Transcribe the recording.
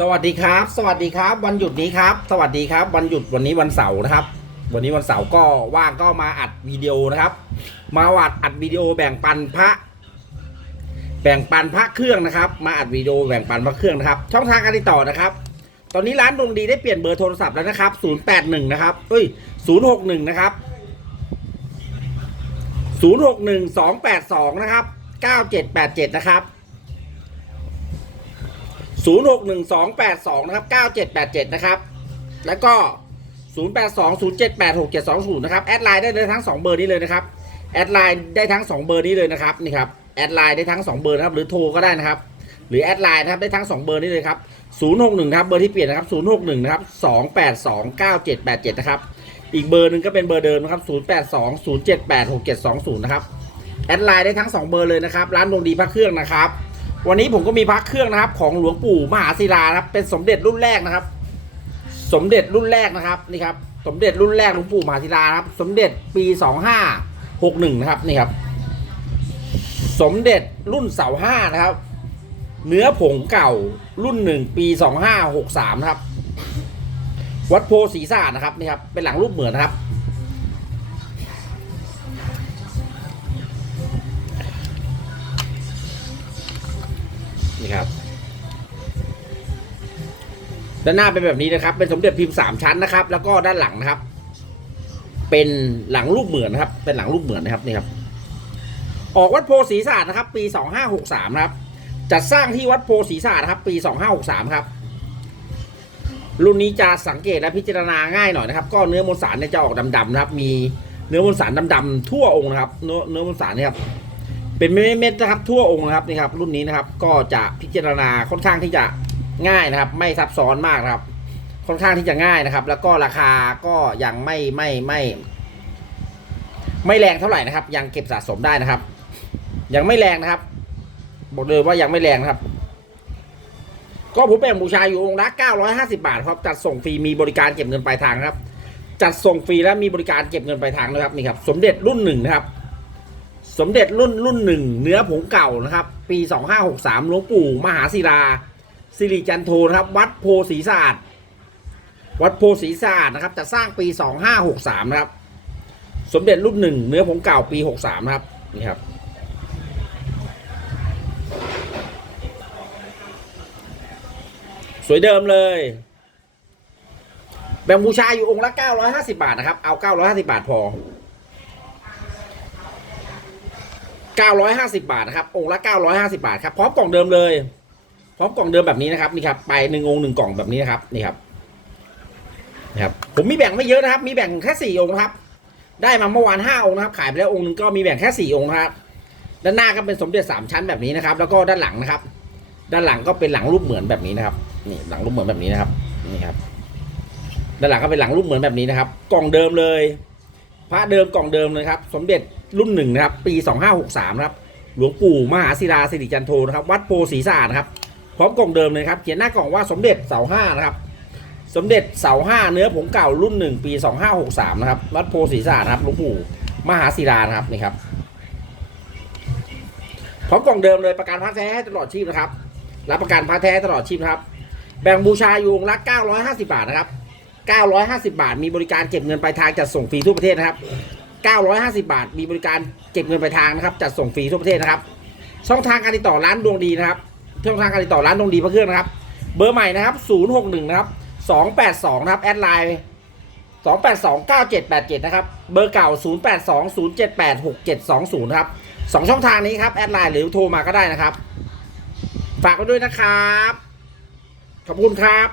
สวัสดีครับ สวัสดีครับ วันหยุดนี้ครับ สวัสดีครับ วันหยุดวันนี้วันเสาร์นะครับ วันนี้วันเสาร์ก็ว่างก็มาอัดวิดีโอนะครับ มาวัดอัดวิดีโอแบ่งปันพระ แบ่งปันพระเครื่องนะครับ มาอัดวิดีโอแบ่งปันพระเครื่องนะครับ ช่องทางการติดต่อนะครับ ตอนนี้ร้านดวงดีได้เปลี่ยนเบอร์โทรศัพท์แล้วนะครับ 081 นะครับเอ้ย 061 นะครับ 061 282 นะครับ 9787 นะครับ 061282นะครับ9787นะครับแล้วก็ 0820786720นะครับแอดไลน์ได้เลยทั้ง 2 เบอร์นี้เลยนะครับแอดไลน์ได้ทั้ง 2 เบอร์นี้เลยนะครับนี่ครับแอดไลน์ได้ทั้ง 2 เบอร์นะครับหรือโทรก็ได้นะครับหรือแอดไลน์นะครับได้ทั้ง 2 เบอร์นี้เลยครับ061ครับเบอร์ที่เปลี่ยนนะครับ061นะครับ2829787นะครับอีกเบอร์หนึ่งก็เป็นเบอร์เดิมนะครับ0820786720นะครับแอดไลน์ได้ทั้ง 2 เบอร์เลยนะครับร้านดวงดีพระเครื่องนะครับ วันนี้ผมก็มีพระเครื่องนะครับ ของหลวงปู่มหาศิลานะครับเป็นสมเด็จรุ่นแรกนะครับ สมเด็จรุ่นแรกนะครับนี่ครับสมเด็จรุ่นแรกหลวงปู่มหาศิลาครับ สมเด็จปีสองห้าหกหนึ่งนะครับนี่ครับ สมเด็จรุ่นเสาห้านะครับ เนื้อผงเก่ารุ่นหนึ่งปีสองห้าหกสามนะครับ วัดโพศรีสะอาดนะครับนี่ครับเป็นหลังรูปเหมือนนะครับ นี่ครับด้านหน้าเป็นแบบนี้นะครับ เป็นสมเด็จพิมพ์สามชั้นนะครับ แล้วก็ด้านหลังนะครับ เป็นหลังรูปเหมือนนะครับ เป็นหลังรูปเหมือนนะครับนี่ครับ ออกวัดโพศรีศาสตร์นะครับ ปีสองห้าหกสามนะครับ จัดสร้างที่วัดโพศรีศาสตร์นะครับ ปีสองห้าหกสามครับ รุ่นนี้จะสังเกตและพิจารณาง่ายหน่อยนะครับ ก็เนื้อมวลสารเนี่ยจะออกดำๆนะครับ มีเนื้อมวลสารดำๆทั่วองค์นะครับ เนื้อเนื้อมวลสารเนี่ยครับ เป็นเม็ดๆนะครับทั่วองค์นะครับนี่ครับ รุ่นนี้นะครับก็จะพิจารณาค่อนข้างที่จะง่ายนะครับ ไม่ซับซ้อนมากนะครับ ค่อนข้างที่จะง่ายนะครับ แล้วก็ราคาก็ยังไม่ไม่ไม่ ไม่แรงเท่าไหร่นะครับ ยังเก็บสะสมได้นะครับ ยังไม่แรงนะครับ บอกเลยว่ายังไม่แรงนะครับ ก็ผมแบ่งบูชาอยู่องค์ละ950 บาทครับจัดส่งฟรีมีบริการเก็บเงินปลายทางครับ จัดส่งฟรีและมีบริการเก็บเงินปลายทางนะครับนี่ครับ สมเด็จรุ่นหนึ่งนะครับ สมเด็จรุ่นรุ่นหนึ่งเนื้อผงเก่านะครับ ปี 2563หลวงปู่ มหาศิลาสิริจันโทนะครับ วัดโพศรีสะอาดวัดโพศรีสะอาดนะครับจะสร้างปี 2563นะครับ สมเด็จรุ่นหนึ่งเนื้อผงเก่าปี 63นะครับนี่ครับสวยเดิมเลย แบ่งบูชาอยู่องค์ละ 950 บาทนะครับ เอา 950 บาทพอ 950 บาทนะครับองค์ละ950 บาทครับพร้อมกล่องเดิมเลย พร้อมกล่องเดิมแบบนี้นะครับนี่ครับไปหนึ่งองค์หนึ่งกล่องแบบนี้นะครับนี่ครับนะครับผมมีแบ่งไม่เยอะนะครับ มีแบ่งแค่สี่องค์นะครับ ได้มาเมื่อวานห้าองค์นะครับ ขายไปแล้วองค์หนึ่งก็มีแบ่งแค่สี่องค์นะครับ ด้านหน้าก็เป็นสมเด็จสามชั้นแบบนี้นะครับ แล้วก็ด้านหลังนะครับ ด้านหลังก็เป็นหลังรูปเหมือนแบบนี้นะครับ นี่หลังรูปเหมือนแบบนี้นะครับ นี่ครับ ด้านหลังก็เป็นหลังรูปเหมือนแบบนี้นะครับ กล่องเดิมเลย พระเดิมกล่องเดิมเลยครับ สมเด็จ รุ่นหนึ่งนะครับ ปี 2563นะครับ หลวงปู่มหาศิลาสิริจันโทนะครับ วัดโพศรีสะอาดครับ พร้อมกล่องเดิมเลยครับ เขียนหน้ากล่องว่าสมเด็จเสาห้านะครับ สมเด็จเสาห้าเนื้อผงเก่ารุ่นหนึ่งปี 2563นะครับ วัดโพศรีสะอาดครับ หลวงปู่มหาศิลานะครับนี่ครับ พร้อมกล่องเดิมเลยประกันพระแท้ให้ตลอดชีพนะครับ รับประกันพระแท้ตลอดชีพนะครับ แบ่งบูชาอยู่องค์ละ950 บาทนะครับ950 บาท มีบริการเก็บเงินปลายทางจัดส่งฟรีทั่วประเทศนะครับ 950 บาท มีบริการเก็บเงินปลายทางนะครับ จัดส่งฟรีทั่วประเทศนะครับ ช่องทางการติดต่อร้านดวงดีนะครับ ช่องทางการติดต่อร้านดวงดีพระเครื่องนะครับ เบอร์ใหม่นะครับ 061 นะครับ 282 นะครับ แอดไลน์2829787 นะครับ เบอร์เก่า 0820786720นะครับสองช่องทางนี้ครับ แอดไลน์หรือโทรมาก็ได้นะครับ ฝากไว้ด้วยนะครับ ขอบคุณครับ